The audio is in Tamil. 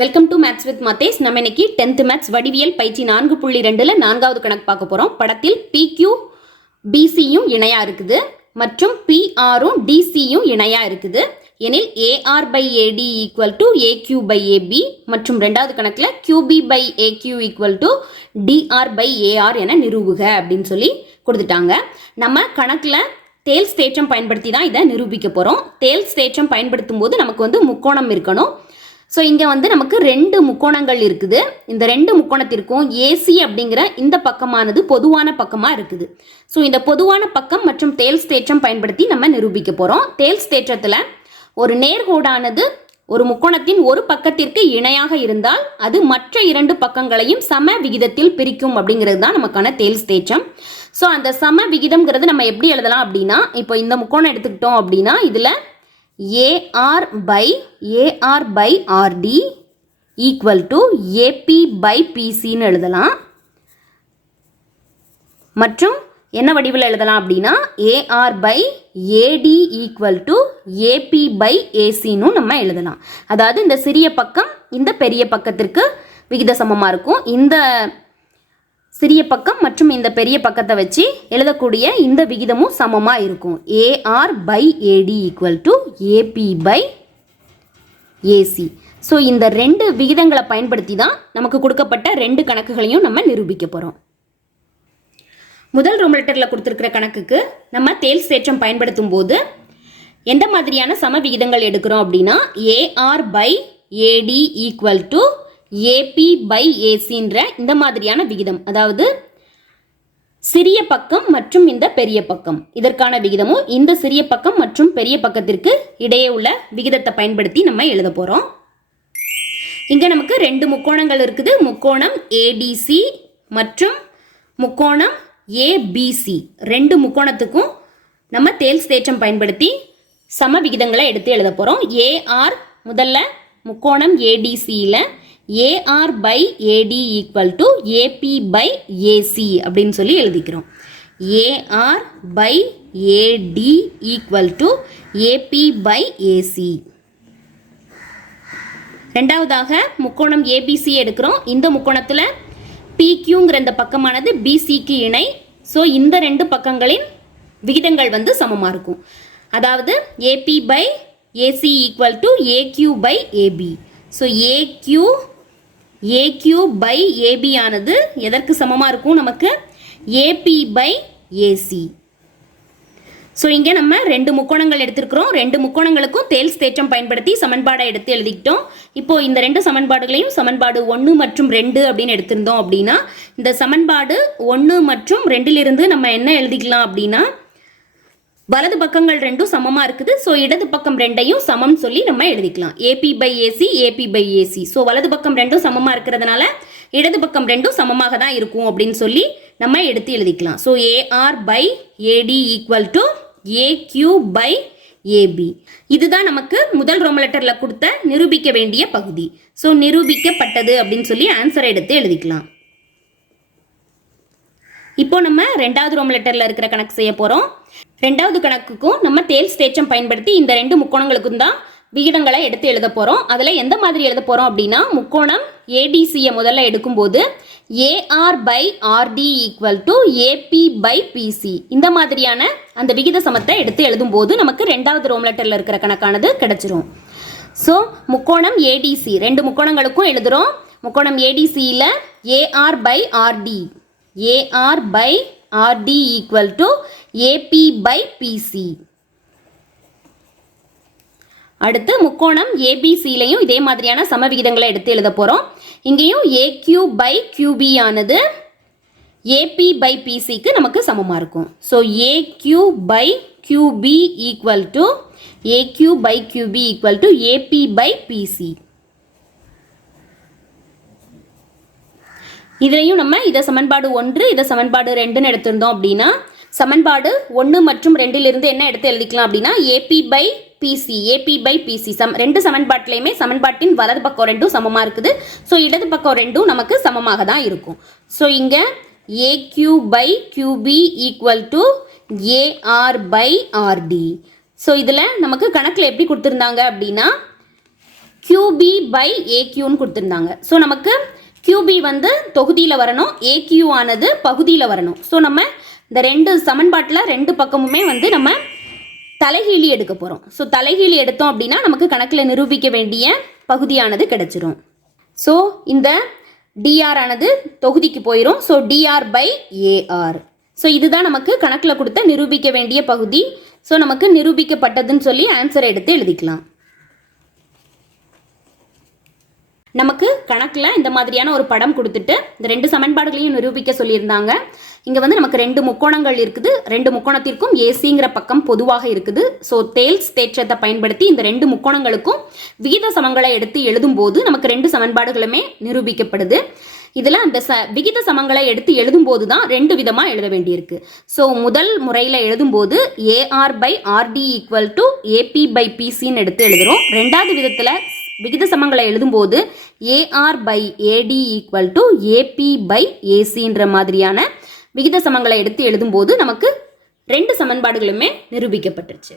Welcome to maths with Mathews நம்ம இன்னைக்கு டென்த் மேத்ஸ் வடிவியல் பயிற்சி நான்கு புள்ளி ரெண்டுல நான்காவது கணக்கு பார்க்க போறோம். படத்தில் பிக்யூ பிசியும் இணையா இருக்குது. மற்றும் பிஆரும் டிசியும் இணையா இருக்குது. எனில் AR by AD equal to AQ by AB மற்றும் ரெண்டாவது கணக்கில் QB by AQ equal to DR by AR என நிரூபுக அப்படின்னு சொல்லி கொடுத்துட்டாங்க. நம்ம கணக்கில் தேல்ஸ் தேற்றம் பயன்படுத்தி தான் இதை நிரூபிக்க போகிறோம் தேல்ஸ் தேற்றம் பயன்படுத்தும் போது நமக்கு வந்து முக்கோணம் இருக்கணும். ஸோ இங்கே வந்து நமக்கு ரெண்டு முக்கோணங்கள் இருக்குது. இந்த ரெண்டு முக்கோணத்திற்கும் ஏசி அப்படிங்கிற இந்த பக்கமானது பொதுவான பக்கமாக இருக்குது. ஸோ இந்த பொதுவான பக்கம் மற்றும் தேல்ஸ் தேற்றம் பயன்படுத்தி நம்ம நிரூபிக்க போகிறோம் தேல்ஸ் தேற்றத்தில் ஒரு நேர்கோடானது ஒரு முக்கோணத்தின் ஒரு பக்கத்திற்கு இணையாக இருந்தால் அது மற்ற இரண்டு பக்கங்களையும் சம விகிதத்தில் பிரிக்கும் அப்படிங்கிறது தான் நமக்கான தேல்ஸ் தேற்றம். ஸோ அந்த சம விகிதம்ங்கிறது நம்ம எப்படி எழுதலாம் அப்படின்னா இப்போ இந்த முக்கோணம் எடுத்துக்கிட்டோம் அப்படின்னா இதில் AR by AR by RD equal to AB by பிசின்னு எழுதலாம். மற்றும் என்ன வடிவில் எழுதலாம் அப்படின்னா AR by AD equal to AB by ஏசின்னு நம்ம எழுதலாம். அதாவது இந்த சிறிய பக்கம் இந்த பெரிய பக்கத்திற்கு விகித சமமாக இருக்கும். இந்த சிறிய பக்கம் மற்றும் இந்த பெரிய பக்கத்தை வச்சு எழுதக்கூடிய இந்த விகிதமும் சமமாக இருக்கும். AR by AD equal to AB by AC so இந்த ரெண்டு விகிதங்களை பயன்படுத்தி தான் நமக்கு கொடுக்கப்பட்ட ரெண்டு கணக்குகளையும் நம்ம நிரூபிக்க போகிறோம் முதல் ரூம் லெட்டரில் கொடுத்துருக்கிற கணக்குக்கு நம்ம தேல் சேற்றம் பயன்படுத்தும் போது எந்த மாதிரியான சம விகிதங்கள் எடுக்கிறோம் அப்படின்னா AR by AD equal to AB by ஏசின்ற இந்த மாதிரியான விகிதம். அதாவது சிறிய பக்கம் மற்றும் இந்த பெரிய பக்கம். இதற்கான விகிதமும் இந்த சிறிய பக்கம் மற்றும் பெரிய பக்கத்திற்கு இடையே உள்ள விகிதத்தை பயன்படுத்தி நம்ம எழுத போகிறோம் இங்கே நமக்கு ரெண்டு முக்கோணங்கள் இருக்குது. முக்கோணம் ஏடிசி மற்றும் முக்கோணம் ஏபிசி ரெண்டு முக்கோணத்துக்கும் நம்ம தேல்ஸ் தேற்றம் பயன்படுத்தி சம விகிதங்களை எடுத்து எழுத போகிறோம் ஏஆர் முதல்ல முக்கோணம் ஏடிசியில் AR by AD equal to AB by AC அப்படின்னு சொல்லி எழுதிக்கிறோம். AR by AD equal to AB by AC ரெண்டாவதாக முக்கோணம் ஏபிசி எடுக்கிறோம். இந்த முக்கோணத்தில் பிக்யூங்கிற இந்த பக்கமானது பிசிக்கு இணை. ஸோ இந்த ரெண்டு பக்கங்களின் விகிதங்கள் வந்து சமமாக இருக்கும். அதாவது AB by AC equal to AQ by AB so AQ AQ by AB ஆனது எதற்கு சமமாக இருக்கும்? நமக்கு ஏபி பை ஏசி ஸோ இங்கே நம்ம ரெண்டு முக்கோணங்கள் எடுத்திருக்கிறோம். ரெண்டு முக்கோணங்களுக்கும் தேல்ஸ் தேற்றம் பயன்படுத்தி சமன்பாடை எடுத்து எழுதிக்கிட்டோம். இப்போ இந்த ரெண்டு சமன்பாடுகளையும் சமன்பாடு ஒன்று மற்றும் ரெண்டு அப்படின்னு எடுத்திருந்தோம் அப்படின்னா இந்த சமன்பாடு ஒன்று மற்றும் ரெண்டிலிருந்து நம்ம என்ன எழுதிக்கலாம் அப்படின்னா வலது பக்கங்கள் ரெண்டும் சமமாக இருக்குது. ஸோ இடது பக்கம் ரெண்டையும் சமம் சொல்லி நம்ம எழுதிக்கலாம். AB by AC AB by AC so வலது பக்கம் ரெண்டும் சமமாக இருக்கிறதுனால இடது பக்கம் ரெண்டும் சமமாக தான் இருக்கும் அப்படின்னு சொல்லி நம்ம எடுத்து எழுதிக்கலாம். So AR by AD equal to AQ by AB இதுதான் நமக்கு முதல் ரோமலெட்டரில் கொடுத்த நிரூபிக்க வேண்டிய பகுதி. ஸோ நிரூபிக்கப்பட்டது அப்படின்னு சொல்லி ஆன்சரை எடுத்து எழுதிக்கலாம். இப்போ நம்ம ரெண்டாவது ரோம் லெட்டரில் இருக்கிற கணக்கு செய்ய போகிறோம் ரெண்டாவது கணக்குக்கும் நம்ம தேல் ஸ்டேச்சம் பயன்படுத்தி இந்த ரெண்டு முக்கோணங்களுக்கும் தான் விகிதங்களை எடுத்து எழுத போகிறோம் அதில் எந்த மாதிரி எழுத போகிறோம் அப்படின்னா முக்கோணம் ஏடிசியை முதல்ல எடுக்கும்போது AR by RD equal to AB by BC இந்த மாதிரியான அந்த விகித சமத்தை எடுத்து எழுதும்போது நமக்கு ரெண்டாவது ரோம் லெட்டரில் இருக்கிற கணக்கானது கிடைச்சிரும். ஸோ முக்கோணம் ஏடிசி ரெண்டு முக்கோணங்களுக்கும் எழுதுகிறோம் முக்கோணம் ஏடிசியில் AR by RD AR by RD equal to AB by BC அடுத்து முக்கோணம் ஏபிசிலையும் இதே மாதிரியான சம விகிதங்களை எடுத்து எழுத போகிறோம் இங்கேயும் ஏக்யூ பை கியூபி ஆனது ஏபி பை பிசிக்கு நமக்கு சமமாக இருக்கும். So AQ by QB equal to AQ by QB equal to AB by BC இதுலேயும் நம்ம இதை சமன்பாடு ஒன்று இதை சமன்பாடு ரெண்டுன்னு எடுத்திருந்தோம் அப்படின்னா சமன்பாடு ஒன்று மற்றும் ரெண்டிலிருந்து என்ன எடுத்து எழுதிக்கலாம் அப்படின்னா AB by BC AB by BC some ரெண்டு சமன்பாட்டிலையுமே சமன்பாட்டின் வலது பக்கம் ரெண்டும் சமமாக இருக்குது. ஸோ இடது பக்கம் ரெண்டும் நமக்கு சமமாக தான் இருக்கும். ஸோ இங்கே AQ by QB equal to AR by RD so இதில் நமக்கு கணக்கில் எப்படி கொடுத்துருந்தாங்க அப்படின்னா கியூபி பை ஏக்யூன்னு கொடுத்துருந்தாங்க. ஸோ நமக்கு கியூபி வந்து தொகுதியில் வரணும். ஏக்யூ ஆனது பகுதியில் வரணும். ஸோ நம்ம இந்த ரெண்டு சமன்பாட்டில் ரெண்டு பக்கமுமே வந்து நம்ம தலைகீழி எடுக்க போகிறோம் ஸோ தலைகீழி எடுத்தோம் அப்படின்னா நமக்கு கணக்கில் நிரூபிக்க வேண்டிய பகுதியானது கிடைச்சிரும். ஸோ இந்த டிஆர் ஆனது தொகுதிக்கு போயிடும் so DR by AR so இதுதான் நமக்கு கணக்கில் கொடுத்த நிரூபிக்க வேண்டிய பகுதி. ஸோ நமக்கு நிரூபிக்கப்பட்டதுன்னு சொல்லி ஆன்சர் எடுத்து எழுதிக்கலாம். நமக்கு கணக்கில் இந்த மாதிரியான ஒரு படம் கொடுத்துட்டு இந்த ரெண்டு சமன்பாடுகளையும் நிரூபிக்க சொல்லியிருந்தாங்க. இங்கே வந்து நமக்கு ரெண்டு முக்கோணங்கள் இருக்குது. ரெண்டு முக்கோணத்திற்கும் ஏசிங்கிற பக்கம் பொதுவாக இருக்குது. ஸோ தேல்ஸ் தேற்றத்தை பயன்படுத்தி இந்த ரெண்டு முக்கோணங்களுக்கும் விகித சமங்களை எடுத்து எழுதும்போது நமக்கு ரெண்டு சமன்பாடுகளுமே நிரூபிக்கப்படுது. இதில் அந்த ச விகித சமங்களை எடுத்து எழுதும்போது தான் ரெண்டு விதமாக எழுத வேண்டியிருக்கு. ஸோ முதல் முறையில் எழுதும்போது AR by RD equal to AB by பிசின்னு எடுத்து எழுதுகிறோம் ரெண்டாவது விதத்தில் விகித சமங்களை எழுதும்போது AR by AD equal to AB by ஏசின்ற மாதிரியான விகித சமங்களை எடுத்து எழுதும்போது நமக்கு ரெண்டு சமன்பாடுகளுமே நிரூபிக்கப்பட்டுருச்சு.